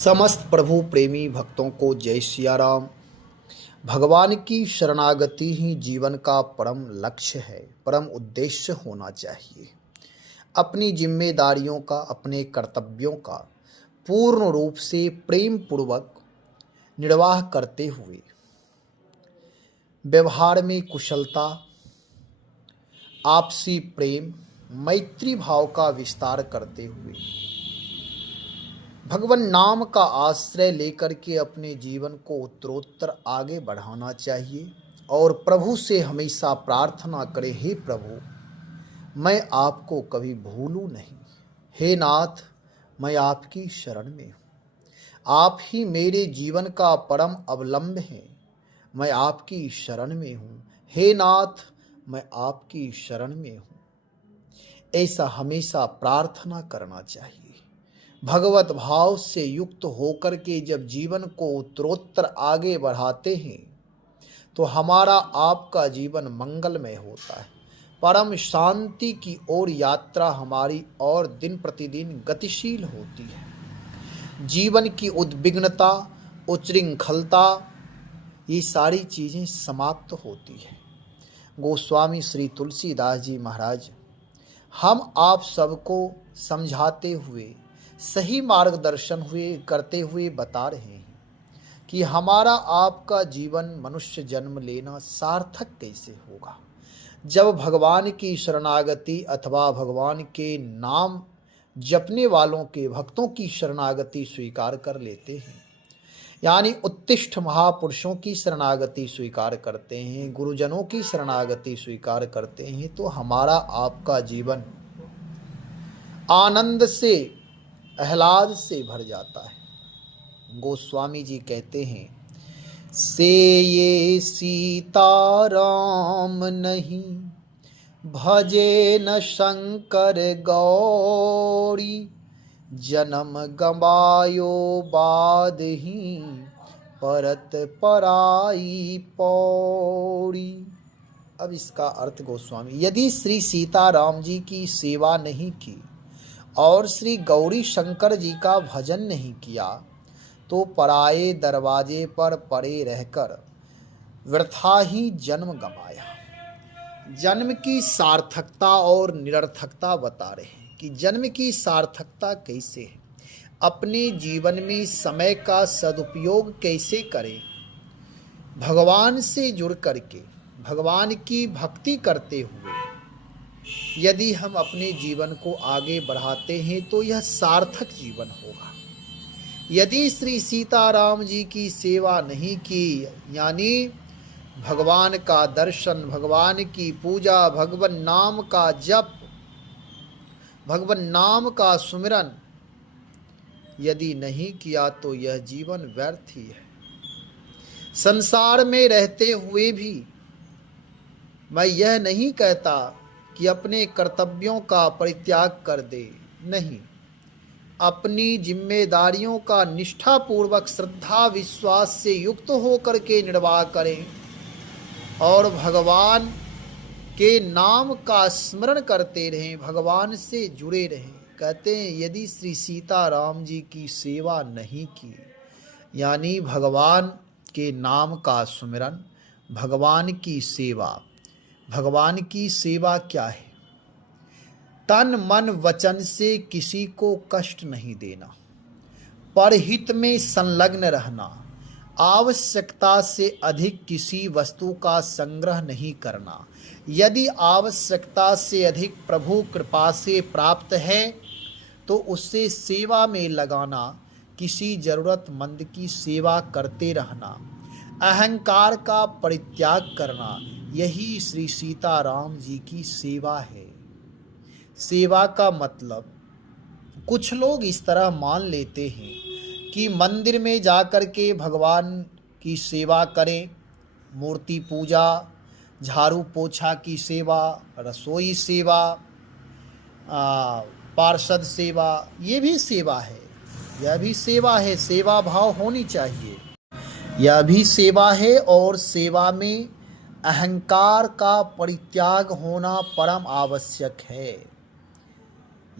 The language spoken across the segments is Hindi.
समस्त प्रभु प्रेमी भक्तों को जय सिया राम। भगवान की शरणागति ही जीवन का परम लक्ष्य है, परम उद्देश्य होना चाहिए। अपनी जिम्मेदारियों का, अपने कर्तव्यों का पूर्ण रूप से प्रेम पूर्वक निर्वाह करते हुए, व्यवहार में कुशलता, आपसी प्रेम, मैत्री भाव का विस्तार करते हुए भगवान नाम का आश्रय लेकर के अपने जीवन को उत्तरोत्तर आगे बढ़ाना चाहिए और प्रभु से हमेशा प्रार्थना करें, हे प्रभु मैं आपको कभी भूलूं नहीं। हे नाथ, मैं आपकी शरण में हूँ। आप ही मेरे जीवन का परम अवलंब हैं। मैं आपकी शरण में हूँ। हे नाथ, मैं आपकी शरण में हूँ। ऐसा हमेशा प्रार्थना करना चाहिए। भगवत भाव से युक्त होकर के जब जीवन को उत्तरोत्तर आगे बढ़ाते हैं तो हमारा आपका जीवन मंगलमय होता है। परम शांति की ओर यात्रा हमारी और दिन प्रतिदिन गतिशील होती है। जीवन की उद्विग्नता, उच्छृंखलता, ये सारी चीज़ें समाप्त होती है। गोस्वामी श्री तुलसीदास जी महाराज हम आप सबको समझाते हुए, सही मार्गदर्शन करते हुए बता रहे हैं कि हमारा आपका जीवन मनुष्य जन्म लेना सार्थक कैसे होगा। जब भगवान की शरणागति अथवा भगवान के नाम जपने वालों के भक्तों की शरणागति स्वीकार कर लेते हैं, यानी उत्तिष्ठ महापुरुषों की शरणागति स्वीकार करते हैं, गुरुजनों की शरणागति स्वीकार करते हैं, तो हमारा आपका जीवन आनंद से, आह्लाद से भर जाता है। गोस्वामी जी कहते हैं, से ये सीता राम नहीं, भजे न शंकर गौरी, जन्म गंवायो बाद ही, परत पराई पौड़ी। अब इसका अर्थ गोस्वामी, यदि श्री सीताराम जी की सेवा नहीं की और श्री गौरी शंकर जी का भजन नहीं किया तो पराये दरवाजे पर पड़े रहकर व्यर्था ही जन्म गंवाया। जन्म की सार्थकता और निरर्थकता बता रहे हैं कि जन्म की सार्थकता कैसे है, अपने जीवन में समय का सदुपयोग कैसे करें। भगवान से जुड़ करके, भगवान की भक्ति करते हुए यदि हम अपने जीवन को आगे बढ़ाते हैं तो यह सार्थक जीवन होगा। यदि श्री सीताराम जी की सेवा नहीं की, यानी भगवान का दर्शन, भगवान की पूजा, भगवान नाम का जप, भगवान नाम का सुमिरन यदि नहीं किया तो यह जीवन व्यर्थ ही है। संसार में रहते हुए भी मैं यह नहीं कहता कि अपने कर्तव्यों का परित्याग कर दे, नहीं, अपनी जिम्मेदारियों का निष्ठापूर्वक श्रद्धा विश्वास से युक्त होकर के निर्वाह करें और भगवान के नाम का स्मरण करते रहें, भगवान से जुड़े रहें। कहते हैं यदि श्री सीताराम जी की सेवा नहीं की, यानी भगवान के नाम का सुमिरन, भगवान की सेवा। भगवान की सेवा क्या है? तन मन वचन से किसी को कष्ट नहीं देना, परहित में संलग्न रहना, आवश्यकता से अधिक किसी वस्तु का संग्रह नहीं करना। यदि आवश्यकता से अधिक प्रभु कृपा से प्राप्त है तो उससे सेवा में लगाना, किसी जरूरतमंद की सेवा करते रहना, अहंकार का परित्याग करना, यही श्री सीताराम जी की सेवा है। सेवा का मतलब कुछ लोग इस तरह मान लेते हैं कि मंदिर में जाकर के भगवान की सेवा करें, मूर्ति पूजा, झाड़ू पोछा की सेवा, रसोई सेवा, पार्षद सेवा, ये भी सेवा है, यह भी सेवा है। सेवा भाव होनी चाहिए, यह भी सेवा है। और सेवा में अहंकार का परित्याग होना परम आवश्यक है।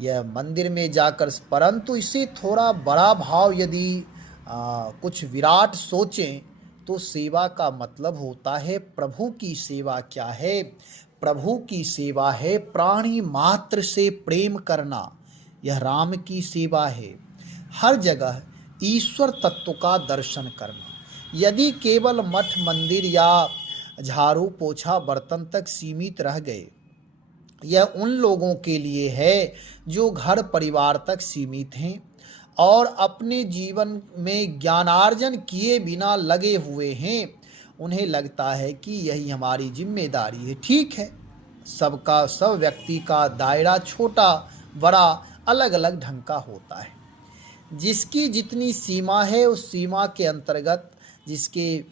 यह मंदिर में जाकर, परंतु इसे थोड़ा बड़ा भाव यदि कुछ विराट सोचें तो सेवा का मतलब होता है प्रभु की सेवा। क्या है? प्रभु की सेवा है प्राणी मात्र से प्रेम करना, यह राम की सेवा है। हर जगह ईश्वर तत्व का दर्शन करना। यदि केवल मठ मंदिर या झाड़ू पोछा बर्तन तक सीमित रह गए, यह उन लोगों के लिए है जो घर परिवार तक सीमित हैं और अपने जीवन में ज्ञानार्जन किए बिना लगे हुए हैं। उन्हें लगता है कि यही हमारी जिम्मेदारी है। ठीक है, सबका, सब व्यक्ति का दायरा छोटा बड़ा अलग अलग ढंग का होता है। जिसकी जितनी सीमा है उस सीमा के अंतर्गत जिसके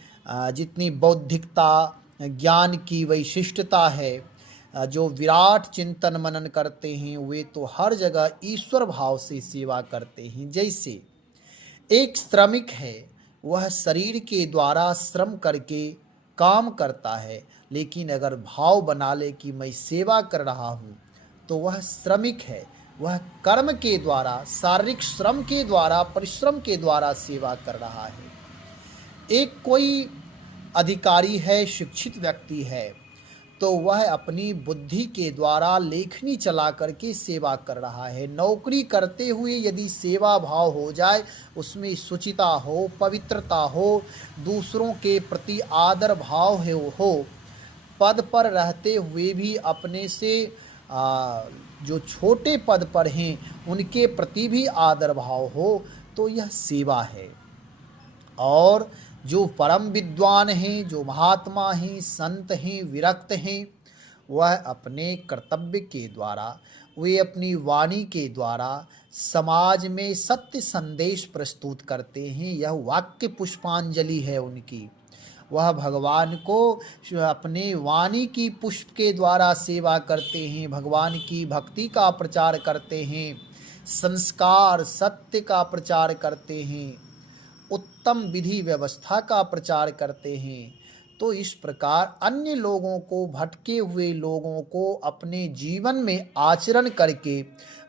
जितनी बौद्धिकता, ज्ञान की वैशिष्टता है, जो विराट चिंतन मनन करते हैं वे तो हर जगह ईश्वर भाव से सेवा करते हैं। जैसे एक श्रमिक है, वह शरीर के द्वारा श्रम करके काम करता है, लेकिन अगर भाव बना ले कि मैं सेवा कर रहा हूँ तो वह श्रमिक है, वह कर्म के द्वारा, शारीरिक श्रम के द्वारा, परिश्रम के द्वारा सेवा कर रहा है। एक कोई अधिकारी है, शिक्षित व्यक्ति है, तो वह अपनी बुद्धि के द्वारा लेखनी चला करके सेवा कर रहा है। नौकरी करते हुए यदि सेवा भाव हो जाए, उसमें शुचिता हो, पवित्रता हो, दूसरों के प्रति आदर भाव हो, पद पर रहते हुए भी अपने से जो छोटे पद पर हैं उनके प्रति भी आदर भाव हो, तो यह सेवा है। और जो परम विद्वान हैं, जो महात्मा हैं, संत हैं, विरक्त हैं, वह अपने कर्तव्य के द्वारा, वे अपनी वाणी के द्वारा समाज में सत्य संदेश प्रस्तुत करते हैं। यह वाक्य पुष्पांजलि है उनकी। वह भगवान को अपने वाणी की पुष्प के द्वारा सेवा करते हैं, भगवान की भक्ति का प्रचार करते हैं, संस्कार सत्य का प्रचार करते हैं, उत्तम विधि व्यवस्था का प्रचार करते हैं। तो इस प्रकार अन्य लोगों को, भटके हुए लोगों को अपने जीवन में आचरण करके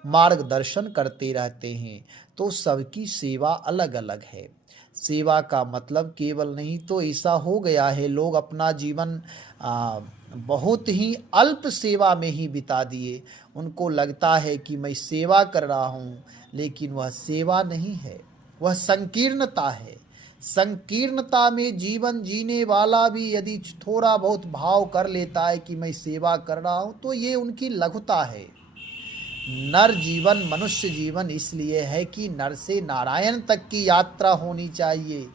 मार्गदर्शन करते रहते हैं। तो सबकी सेवा अलग अलग है। सेवा का मतलब केवल नहीं तो ऐसा हो गया है, लोग अपना जीवन बहुत ही अल्प सेवा में ही बिता दिए। उनको लगता है कि मैं सेवा कर रहा हूँ, लेकिन वह सेवा नहीं है, वह संकीर्णता है। संकीर्णता में जीवन जीने वाला भी यदि थोड़ा बहुत भाव कर लेता है कि मैं सेवा कर रहा हूँ, तो ये उनकी लघुता है। नर जीवन, मनुष्य जीवन इसलिए है कि नर से नारायण तक की यात्रा होनी चाहिए,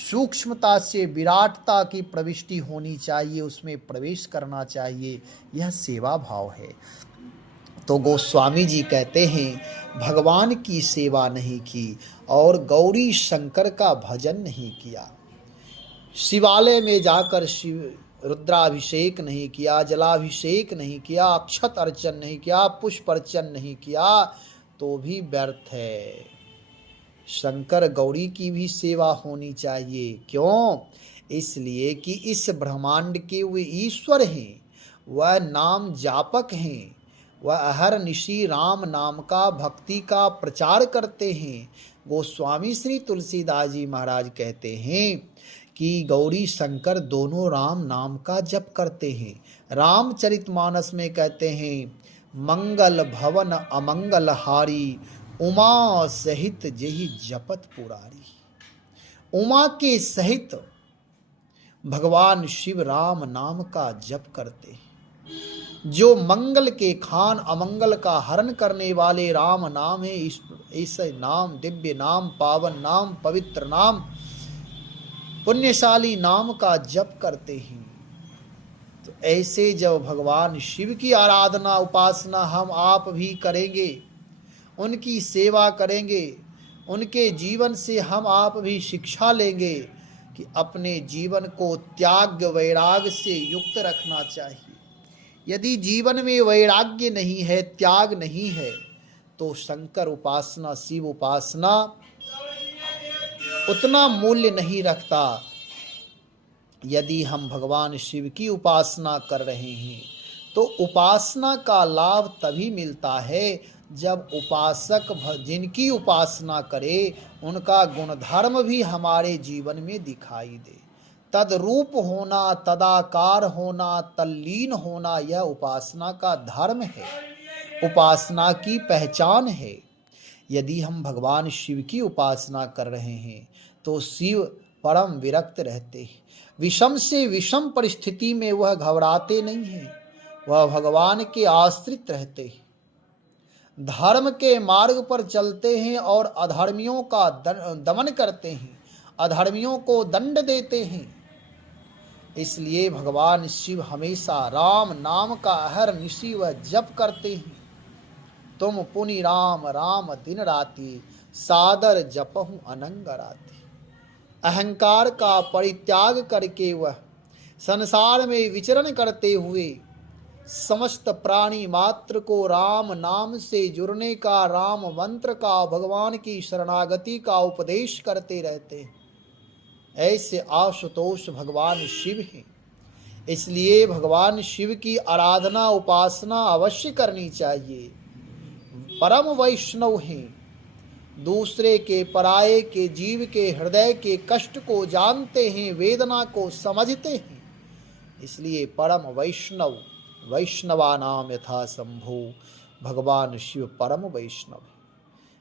सूक्ष्मता से विराटता की प्रविष्टि होनी चाहिए, उसमें प्रवेश करना चाहिए। यह सेवा भाव है। तो गोस्वामी जी कहते हैं भगवान की सेवा नहीं की और गौरी शंकर का भजन नहीं किया, शिवालय में जाकर शिव रुद्राभिषेक नहीं किया, जलाभिषेक नहीं किया, अक्षत अर्चन नहीं किया, पुष्प अर्चन नहीं किया, तो भी व्यर्थ है। शंकर गौरी की भी सेवा होनी चाहिए। क्यों? इसलिए कि इस ब्रह्मांड के वे ईश्वर हैं, वह नाम जापक हैं, वह अहरनिशि राम नाम का, भक्ति का प्रचार करते हैं। गोस्वामी श्री तुलसीदास जी महाराज कहते हैं कि गौरी शंकर दोनों राम नाम का जप करते हैं। रामचरितमानस में कहते हैं मंगल भवन अमंगल हारी, उमा सहित जेहि जपत पुरारी। उमा के सहित भगवान शिव राम नाम का जप करते हैं। जो मंगल के खान अमंगल का हरण करने वाले राम नाम है, ऐसे नाम, दिव्य नाम, पावन नाम, पवित्र नाम, पुण्यशाली नाम का जप करते हैं। तो ऐसे जब भगवान शिव की आराधना उपासना हम आप भी करेंगे, उनकी सेवा करेंगे, उनके जीवन से हम आप भी शिक्षा लेंगे कि अपने जीवन को त्याग वैराग्य से युक्त रखना चाहिए। यदि जीवन में वैराग्य नहीं है, त्याग नहीं है, तो शंकर उपासना, शिव उपासना उतना मूल्य नहीं रखता। यदि हम भगवान शिव की उपासना कर रहे हैं तो उपासना का लाभ तभी मिलता है जब उपासक जिनकी उपासना करे उनका गुणधर्म भी हमारे जीवन में दिखाई दे, तद रूप होना, तदाकार होना, तल्लीन होना, यह उपासना का धर्म है, उपासना की पहचान है। यदि हम भगवान शिव की उपासना कर रहे हैं तो शिव परम विरक्त रहते हैं। विषम से विषम परिस्थिति में वह घबराते नहीं हैं, वह भगवान के आश्रित रहते हैं, धर्म के मार्ग पर चलते हैं और अधर्मियों का दमन करते हैं, अधर्मियों को दंड देते हैं। इसलिए भगवान शिव हमेशा राम नाम का अहर्निशि व जप करते हैं। तुम पुनि राम राम दिन राति, सादर जपहु अनंग राति। अहंकार का परित्याग करके वह संसार में विचरण करते हुए समस्त प्राणी मात्र को राम नाम से जुड़ने का, राम मंत्र का, भगवान की शरणागति का उपदेश करते रहते हैं। ऐसे आशुतोष भगवान शिव हैं। इसलिए भगवान शिव की आराधना उपासना अवश्य करनी चाहिए। परम वैष्णव हैं, दूसरे के, पराये के, जीव के हृदय के कष्ट को जानते हैं, वेदना को समझते हैं। इसलिए परम वैष्णव, वैष्णवानाम यथा शंभो, भगवान शिव परम वैष्णव है।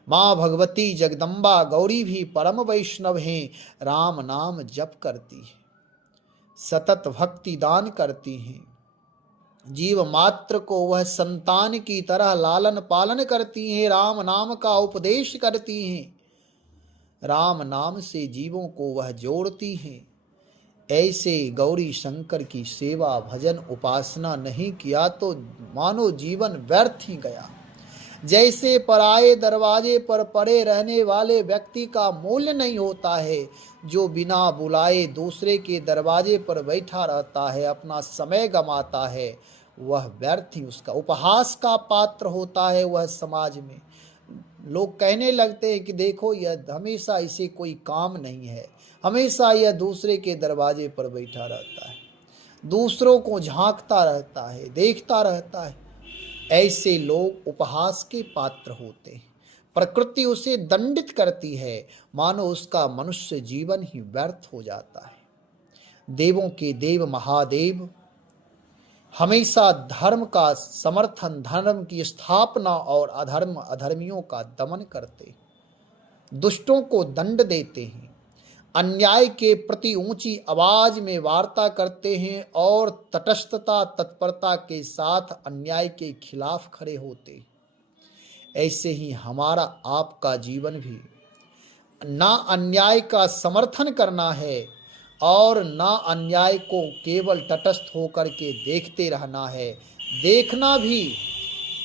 माँ भगवती जगदम्बा गौरी भी परम वैष्णव हैं, राम नाम जप करती है, सतत भक्ति दान करती हैं, जीव मात्र को वह संतान की तरह लालन पालन करती हैं, राम नाम का उपदेश करती हैं, राम नाम से जीवों को वह जोड़ती हैं। ऐसे गौरी शंकर की सेवा भजन उपासना नहीं किया तो मानो जीवन व्यर्थ ही गया। जैसे पराये दरवाजे पर पड़े रहने वाले व्यक्ति का मूल्य नहीं होता है, जो बिना बुलाए दूसरे के दरवाजे पर बैठा रहता है, अपना समय गंवाता है, वह व्यर्थ ही उसका उपहास का पात्र होता है। वह समाज में लोग कहने लगते हैं कि देखो यह हमेशा इसे कोई काम नहीं है, हमेशा यह दूसरे के दरवाजे पर बैठा रहता है, दूसरों को झांकता रहता है, देखता रहता है। ऐसे लोग उपहास के पात्र होते हैं। प्रकृति उसे दंडित करती है, मानो उसका मनुष्य जीवन ही व्यर्थ हो जाता है। देवों के देव महादेव हमेशा धर्म का समर्थन, धर्म की स्थापना और अधर्मियों का दमन करते, दुष्टों को दंड देते हैं, अन्याय के प्रति ऊंची आवाज में वार्ता करते हैं और तटस्थता तत्परता के साथ अन्याय के खिलाफ खड़े होते। ऐसे ही हमारा आपका जीवन भी ना अन्याय का समर्थन करना है और ना अन्याय को केवल तटस्थ होकर के देखते रहना है। देखना भी,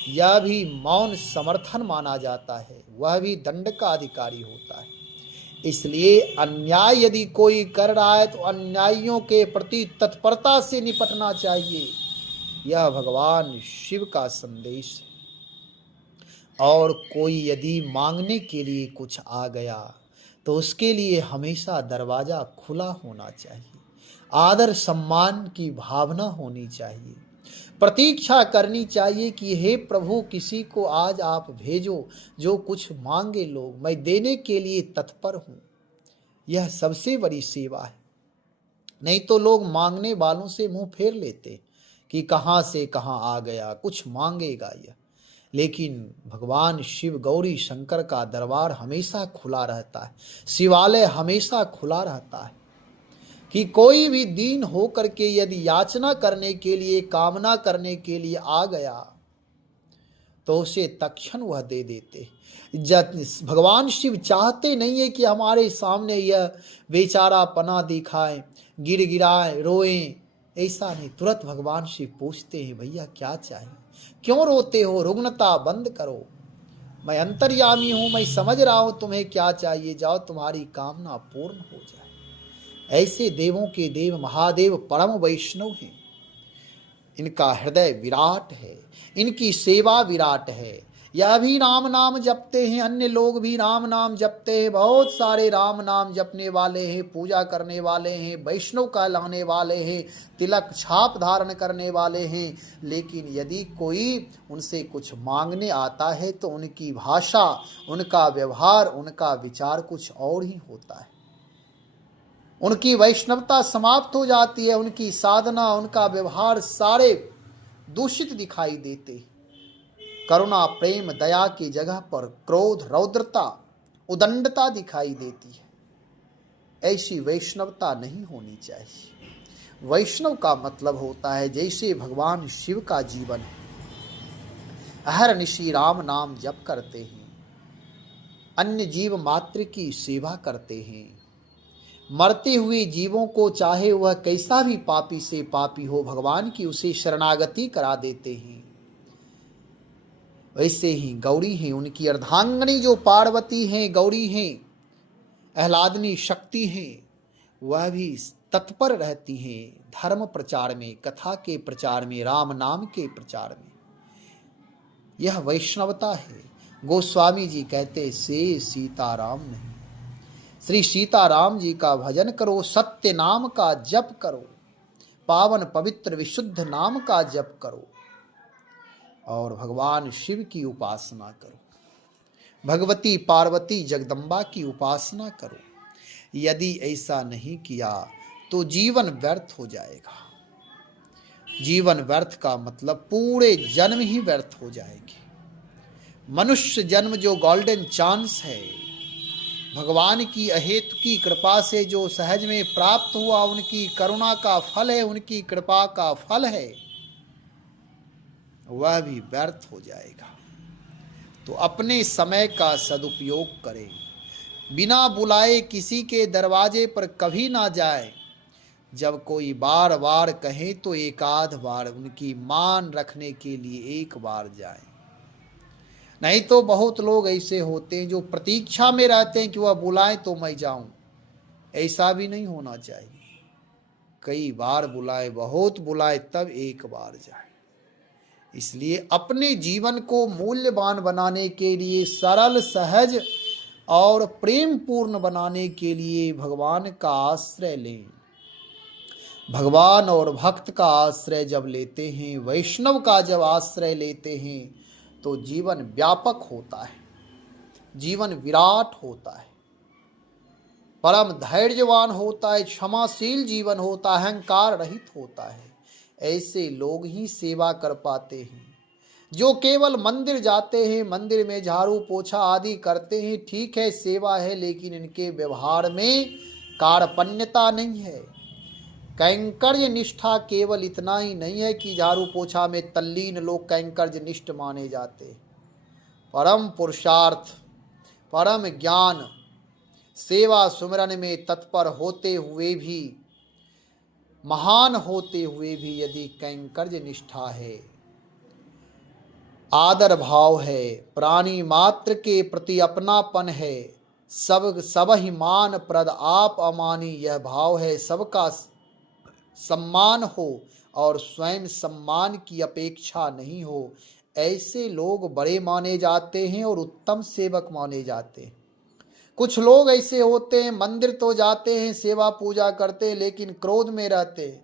यह भी मौन समर्थन माना जाता है, वह भी दंड का अधिकारी होता है। इसलिए अन्याय यदि कोई कर रहा है तो अन्यायियों के प्रति तत्परता से निपटना चाहिए। यह भगवान शिव का संदेश है। और कोई यदि मांगने के लिए कुछ आ गया तो उसके लिए हमेशा दरवाजा खुला होना चाहिए, आदर सम्मान की भावना होनी चाहिए, प्रतीक्षा करनी चाहिए कि हे प्रभु किसी को आज आप भेजो जो कुछ मांगे लोग, मैं देने के लिए तत्पर हूँ। यह सबसे बड़ी सेवा है। नहीं तो लोग मांगने वालों से मुंह फेर लेते कि कहाँ से कहाँ आ गया, कुछ मांगेगा यह। लेकिन भगवान शिव गौरी शंकर का दरबार हमेशा खुला रहता है, शिवालय हमेशा खुला रहता है कि कोई भी दीन हो करके यदि याचना करने के लिए, कामना करने के लिए आ गया तो उसे तत्क्षण वह दे देते। भगवान शिव चाहते नहीं है कि हमारे सामने यह बेचारा पना दिखाए, गिड़गिड़ाए, रोएं, ऐसा नहीं। तुरंत भगवान शिव पूछते हैं भैया क्या चाहिए, क्यों रोते हो, रुग्णता बंद करो, मैं अंतर्यामी हूं, मैं समझ रहा हूं तुम्हें क्या चाहिए, जाओ तुम्हारी कामना पूर्ण हो जाए। ऐसे देवों के देव महादेव परम वैष्णव हैं। इनका हृदय विराट है, इनकी सेवा विराट है। यह भी राम नाम जपते हैं, अन्य लोग भी राम नाम जपते हैं, बहुत सारे राम नाम जपने वाले हैं, पूजा करने वाले हैं, वैष्णव कहलाने वाले हैं, तिलक छाप धारण करने वाले हैं। लेकिन यदि कोई उनसे कुछ मांगने आता है तो उनकी भाषा, उनका व्यवहार, उनका विचार कुछ और ही होता है। उनकी वैष्णवता समाप्त हो जाती है, उनकी साधना, उनका व्यवहार सारे दूषित दिखाई देते हैं। करुणा, प्रेम, दया की जगह पर क्रोध, रौद्रता, उदंडता दिखाई देती है। ऐसी वैष्णवता नहीं होनी चाहिए। वैष्णव का मतलब होता है जैसे भगवान शिव का जीवन है, अहरनिशि राम नाम जप करते हैं, अन्य जीव मात्र की सेवा करते हैं, मरते हुए जीवों को चाहे वह कैसा भी पापी से पापी हो, भगवान की उसे शरणागति करा देते हैं। वैसे ही गौरी हैं, उनकी अर्धांगिनी जो पार्वती हैं, गौरी हैं, आह्लादनी शक्ति हैं, वह भी तत्पर रहती हैं धर्म प्रचार में, कथा के प्रचार में, राम नाम के प्रचार में। यह वैष्णवता है। गोस्वामी जी कहते से सीताराम नहीं। श्री सीताराम जी का भजन करो, सत्य नाम का जप करो, पावन पवित्र विशुद्ध नाम का जप करो और भगवान शिव की उपासना करो, भगवती पार्वती जगदम्बा की उपासना करो। यदि ऐसा नहीं किया तो जीवन व्यर्थ हो जाएगा। जीवन व्यर्थ का मतलब पूरे जन्म ही व्यर्थ हो जाएगी। मनुष्य जन्म जो गोल्डन चांस है, भगवान की अहेतु की कृपा से जो सहज में प्राप्त हुआ, उनकी करुणा का फल है, उनकी कृपा का फल है, वह भी व्यर्थ हो जाएगा। तो अपने समय का सदुपयोग करें। बिना बुलाए किसी के दरवाजे पर कभी ना जाए। जब कोई बार बार कहे तो एक आध बार उनकी मान रखने के लिए एक बार जाए। नहीं तो बहुत लोग ऐसे होते हैं जो प्रतीक्षा में रहते हैं कि वह बुलाएं तो मैं जाऊं। ऐसा भी नहीं होना चाहिए। कई बार बुलाए, बहुत बुलाए, तब एक बार जाए। इसलिए अपने जीवन को मूल्यवान बनाने के लिए, सरल, सहज और प्रेम पूर्ण बनाने के लिए भगवान का आश्रय लें। भगवान और भक्त का आश्रय जब लेते हैं, वैष्णव का जब आश्रय लेते हैं, तो जीवन व्यापक होता है, जीवन विराट होता है, परम धैर्यवान होता है, क्षमाशील जीवन होता है, अहंकार रहित होता है। ऐसे लोग ही सेवा कर पाते हैं। जो केवल मंदिर जाते हैं, मंदिर में झाड़ू पोछा आदि करते हैं, ठीक है, सेवा है, लेकिन इनके व्यवहार में कार्पण्यता नहीं है। कैंकर्य निष्ठा केवल इतना ही नहीं है कि झाड़ू पोछा में तल्लीन लोग कैंकर्य निष्ठ माने जाते। परम पुरुषार्थ, परम ज्ञान, सेवा सुमिरन में तत्पर होते हुए भी, महान होते हुए भी यदि कैंकर्य निष्ठा है, आदर भाव है, प्राणी मात्र के प्रति अपनापन है, सब ही मान प्रद आप अमानी, यह भाव है, सबका सम्मान हो और स्वयं सम्मान की अपेक्षा नहीं हो, ऐसे लोग बड़े माने जाते हैं और उत्तम सेवक माने जाते हैं। कुछ लोग ऐसे होते हैं, मंदिर तो जाते हैं, सेवा पूजा करते हैं, लेकिन क्रोध में रहते हैं।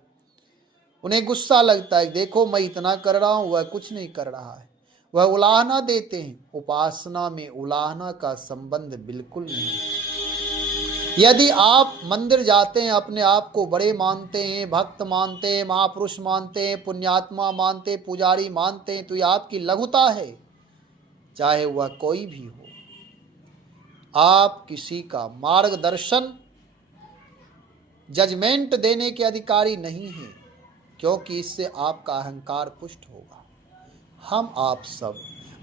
उन्हें गुस्सा लगता है, देखो मैं इतना कर रहा हूं, वह कुछ नहीं कर रहा है, वह उलाहना देते हैं। उपासना में उलाहना का संबंध बिल्कुल नहीं। यदि आप मंदिर जाते हैं, अपने आप को बड़े मानते हैं, भक्त मानते हैं, महापुरुष मानते हैं, पुण्यात्मा मानते, पुजारी मानते हैं, तो यह आपकी लघुता है, चाहे वह कोई भी हो। आप किसी का मार्गदर्शन, जजमेंट देने के अधिकारी नहीं हैं, क्योंकि इससे आपका अहंकार पुष्ट होगा। हम आप सब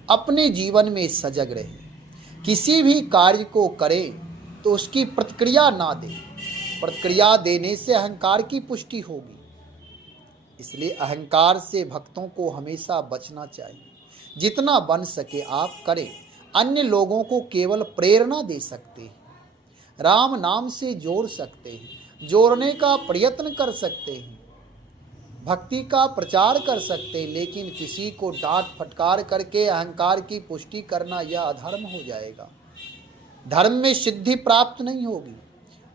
अपने जीवन में सजग रहें। किसी भी कार्य को करें तो उसकी प्रतिक्रिया ना दें। प्रतिक्रिया देने से अहंकार की पुष्टि होगी। इसलिए अहंकार से भक्तों को हमेशा बचना चाहिए। जितना बन सके आप करें। अन्य लोगों को केवल प्रेरणा दे सकते हैं, राम नाम से जोड़ सकते हैं, जोड़ने का प्रयत्न कर सकते हैं। भक्ति का प्रचार कर सकते, लेकिन किसी को डांट फटकार करके अहंकार की पुष्टि करना यह अधर्म हो जाएगा। धर्म में सिद्धि प्राप्त नहीं होगी,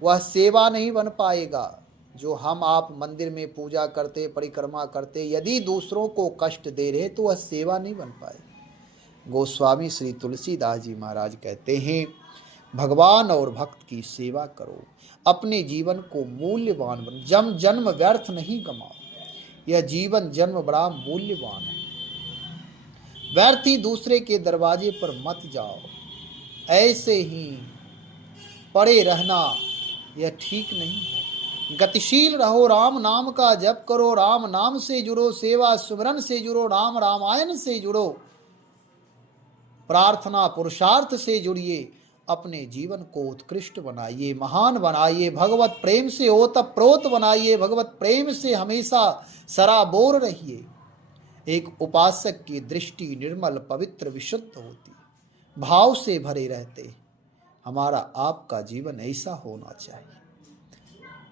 वह सेवा नहीं बन पाएगा। जो हम आप मंदिर में पूजा करते, परिक्रमा करते, यदि दूसरों को कष्ट दे रहे तो वह सेवा नहीं बन पाए। गोस्वामी श्री तुलसीदास जी महाराज कहते हैं, भगवान और भक्त की सेवा करो, अपने जीवन को मूल्यवान बन, जन्म व्यर्थ नहीं गमाओ। यह जीवन जन्म बड़ा मूल्यवान है। व्यर्थ ही दूसरे के दरवाजे पर मत जाओ, ऐसे ही पड़े रहना यह ठीक नहीं है। गतिशील रहो, राम नाम का जप करो, राम नाम से जुड़ो, सेवा सुमरन से जुड़ो, राम रामायण से जुड़ो, प्रार्थना पुरुषार्थ से जुड़िए। अपने जीवन को उत्कृष्ट बनाइए, महान बनाइए, भगवत प्रेम से ओतप्रोत बनाइए, भगवत प्रेम से हमेशा सराबोर रहिए। एक उपासक की दृष्टि निर्मल पवित्र विशुद्ध होती, भाव से भरे रहते। हमारा आपका जीवन ऐसा होना चाहिए।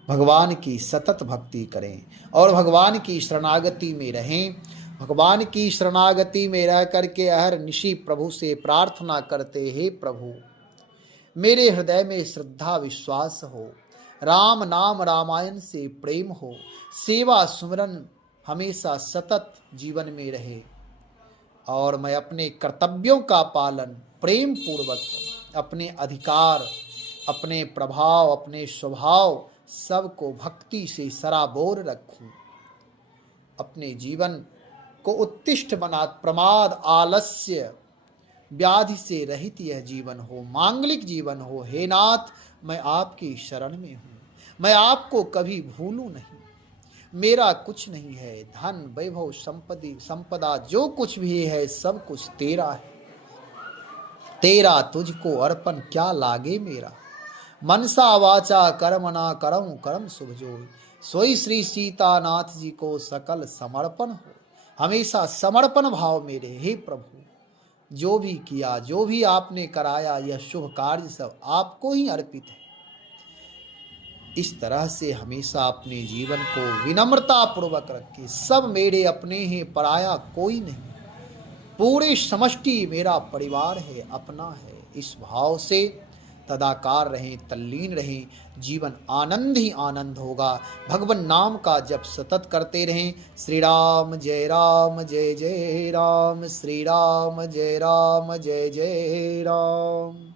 भगवान की सतत भक्ति करें और भगवान की शरणागति में रहें। भगवान की शरणागति में रह करके हर निशि प्रभु से प्रार्थना करते, हे प्रभु मेरे हृदय में श्रद्धा विश्वास हो, राम नाम रामायण से प्रेम हो, सेवा सुमरन हमेशा सतत जीवन में रहे और मैं अपने कर्तव्यों का पालन प्रेम पूर्वक, अपने अधिकार, अपने प्रभाव, अपने स्वभाव सबको भक्ति से सराबोर रखूं। अपने जीवन को उत्तिष्ठ बना, प्रमाद आलस्य व्याधि से रहित यह जीवन हो, मांगलिक जीवन हो। हे नाथ, मैं आपकी शरण में हूँ, मैं आपको कभी भूलूं नहीं। मेरा कुछ नहीं है, धन वैभव संपदा जो कुछ भी है सब कुछ तेरा है। तेरा तुझको अर्पण क्या लागे मेरा, मनसा वाचा कर्मणा करऊं कर्म शुभ जोई। सोई श्री सीतानाथ जी को सकल समर्पण हो, हमेशा समर्पण भाव मेरे। हे प्रभु, जो भी किया, जो भी आपने कराया, यह शुभ कार्य सब आपको ही अर्पित है। इस तरह से हमेशा अपने जीवन को विनम्रता पूर्वक रखें। सब मेरे अपने हैं, पराया कोई नहीं, पूरे समष्टि मेरा परिवार है, अपना है। इस भाव से तदाकार रहें, तल्लीन रहें, जीवन आनंद ही आनंद होगा। भगवान नाम का जप सतत करते रहें। श्री राम जय राम जय जय राम, श्री राम जय राम जय जय राम।